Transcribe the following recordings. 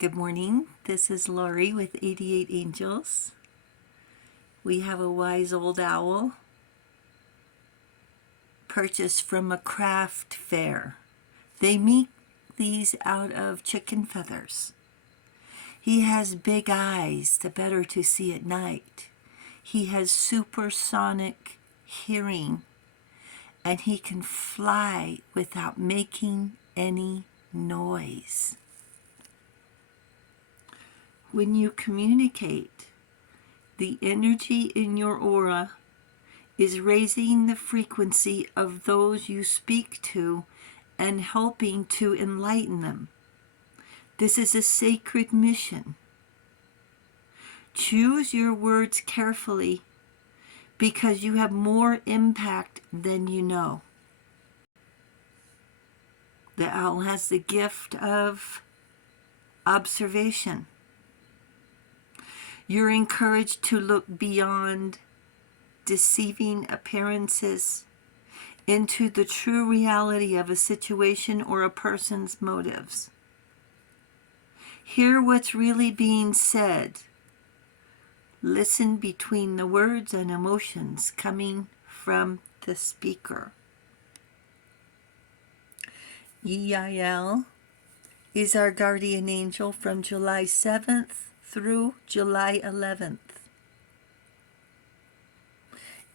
Good morning. This is Lori with 88 Angels. We have a wise old owl purchased from a craft fair. They make these out of chicken feathers. He has big eyes, the better to see at night. He has supersonic hearing, and he can fly without making any noise. When you communicate, the energy in your aura is raising the frequency of those you speak to and helping to enlighten them. This is a sacred mission. Choose your words carefully because you have more impact than you know. The owl has the gift of observation. You're encouraged to look beyond deceiving appearances into the true reality of a situation or a person's motives. Hear what's really being said. Listen between the words and emotions coming from the speaker. Yael is our guardian angel from July 7th through July 11th.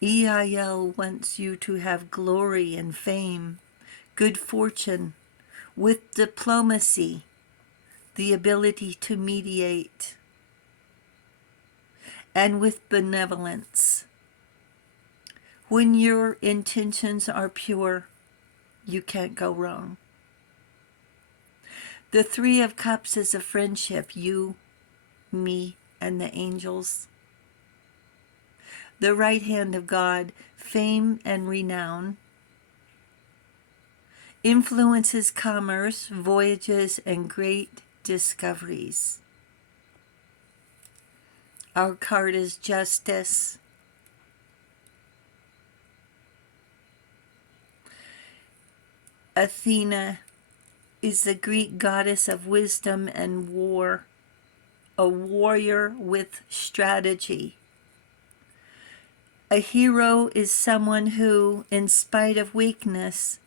Yael wants you to have glory and fame, good fortune, with diplomacy, the ability to mediate, and with benevolence. When your intentions are pure, you can't go wrong. The Three of Cups is a friendship, you, me, and the angels. The right hand of God, fame and renown, influences commerce, voyages, and great discoveries. Our card is Justice. Athena is the Greek goddess of wisdom and war, a warrior with strategy. A hero is someone who, in spite of weakness,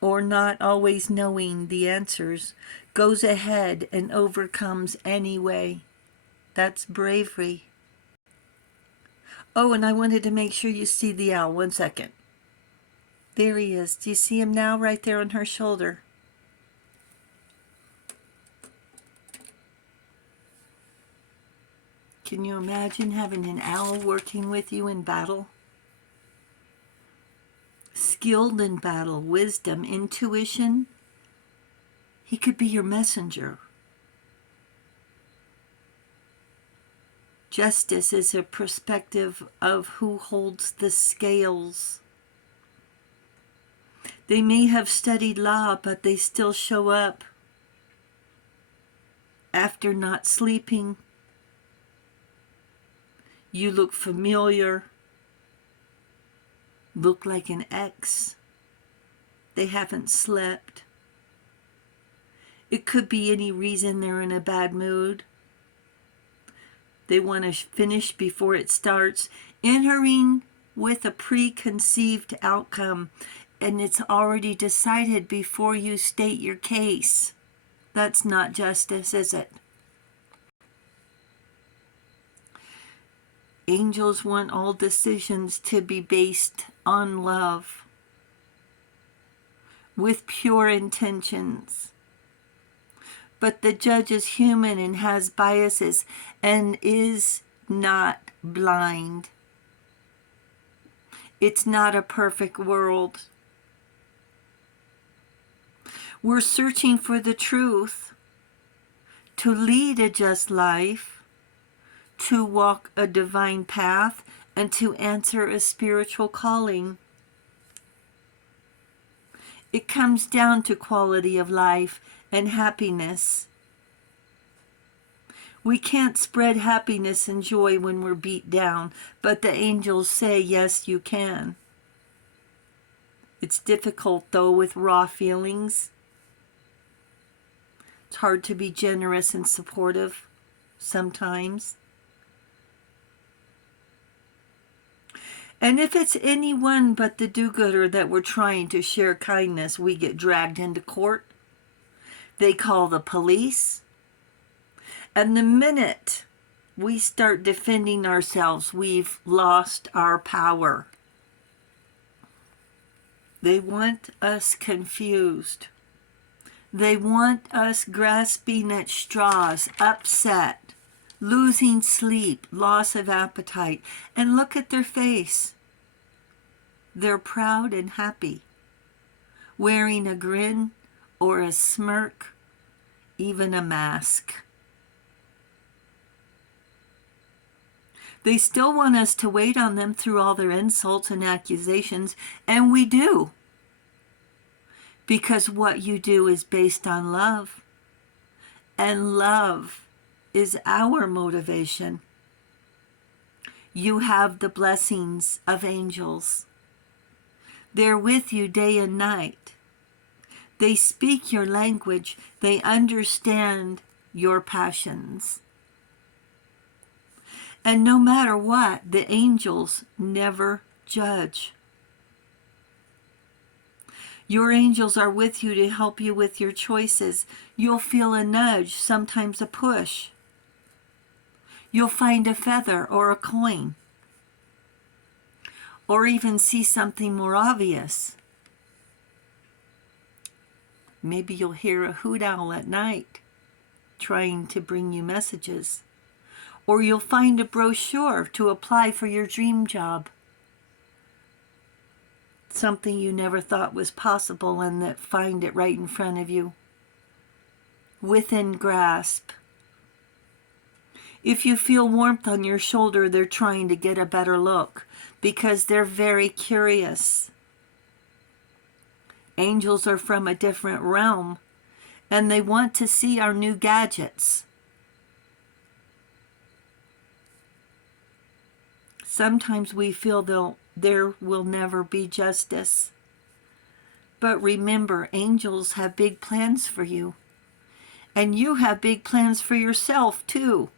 or not always knowing the answers, goes ahead and overcomes anyway. That's bravery. Oh, and I wanted to make sure you see the owl. 1 second. There he is. Do you see him now right there on her shoulder? Can you imagine having an owl working with you in battle? Skilled in battle, wisdom, intuition. He could be your messenger. Justice is a perspective of who holds the scales. They may have studied law, but they still show up after not sleeping. You look familiar, look like an ex. They haven't slept. It could be any reason they're in a bad mood. They want to finish before it starts, entering with a preconceived outcome, and it's already decided before you state your case. That's not justice, is it? Angels want all decisions to be based on love, with pure intentions. But the judge is human and has biases and is not blind. It's not a perfect world. We're searching for the truth, to lead a just life, to walk a divine path, and to answer a spiritual calling. It comes down to quality of life and happiness. We can't spread happiness and joy when we're beat down, but the angels say, yes, you can. It's difficult, though, with raw feelings. It's hard to be generous and supportive sometimes. And if it's anyone but the do-gooder that we're trying to share kindness, we get dragged into court. They call the police. And the minute we start defending ourselves, we've lost our power. They want us confused. They want us grasping at straws, upset, losing sleep, loss of appetite. And look at their face. They're proud and happy, wearing a grin or a smirk, even a mask. They still want us to wait on them through all their insults and accusations, and we do. Because what you do is based on love, and love is our motivation. You have the blessings of angels. They're with you day and night. They speak your language. They understand your passions. And no matter what, the angels never judge. Your angels are with you to help you with your choices. You'll feel a nudge, sometimes a push. You'll find a feather or a coin, or even see something more obvious. Maybe you'll hear a hoot owl at night trying to bring you messages. Or you'll find a brochure to apply for your dream job. Something you never thought was possible, and that find it right in front of you, within grasp. If you feel warmth on your shoulder, they're trying to get a better look because they're very curious. Angels are from a different realm, and they want to see our new gadgets. Sometimes we feel there will never be justice. But remember, angels have big plans for you. And you have big plans for yourself, too.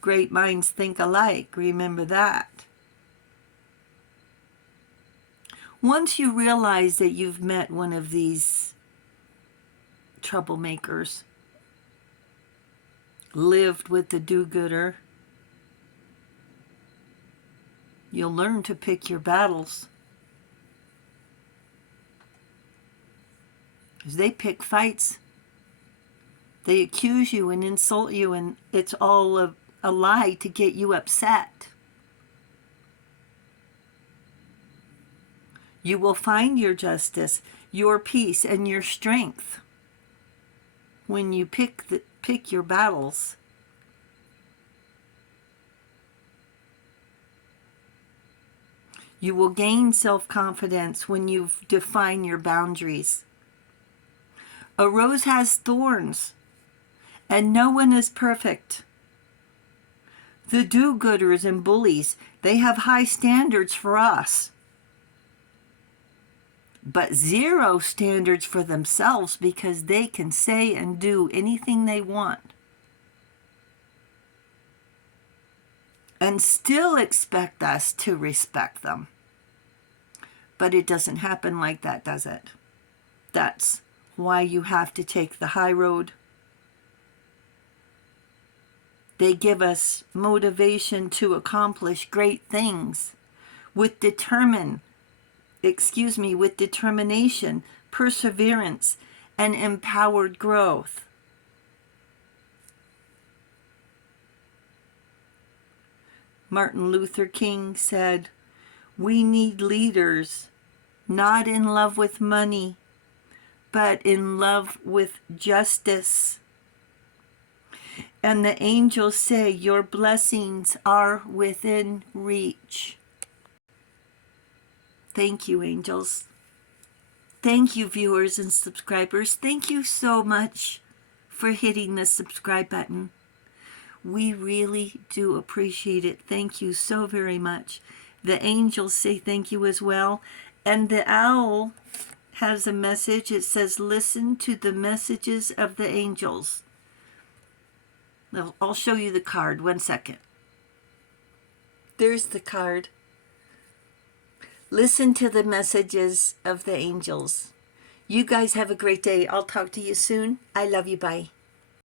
Great minds think alike. Remember that. Once you realize that you've met one of these troublemakers, lived with the do-gooder, you'll learn to pick your battles. Because they pick fights. They accuse you and insult you, and it's all a lie to get you upset. You will find your justice, your peace, and your strength when you pick your battles. You will gain self-confidence when you define your boundaries. A rose has thorns, and no one is perfect. The do-gooders and bullies, they have high standards for us, but zero standards for themselves because they can say and do anything they want and still expect us to respect them. But it doesn't happen like that, does it? That's why you have to take the high road. They give us motivation to accomplish great things with determination, perseverance, and empowered growth. Martin Luther King said, "We need leaders not in love with money, but in love with justice." And the angels say, your blessings are within reach. Thank you, angels. Thank you, viewers and subscribers. Thank you so much for hitting the subscribe button. We really do appreciate it. Thank you so very much. The angels say thank you as well. And the owl has a message. It says, listen to the messages of the angels. Now, I'll show you the card. 1 second. There's the card. Listen to the messages of the angels. You guys have a great day. I'll talk to you soon. I love you. Bye.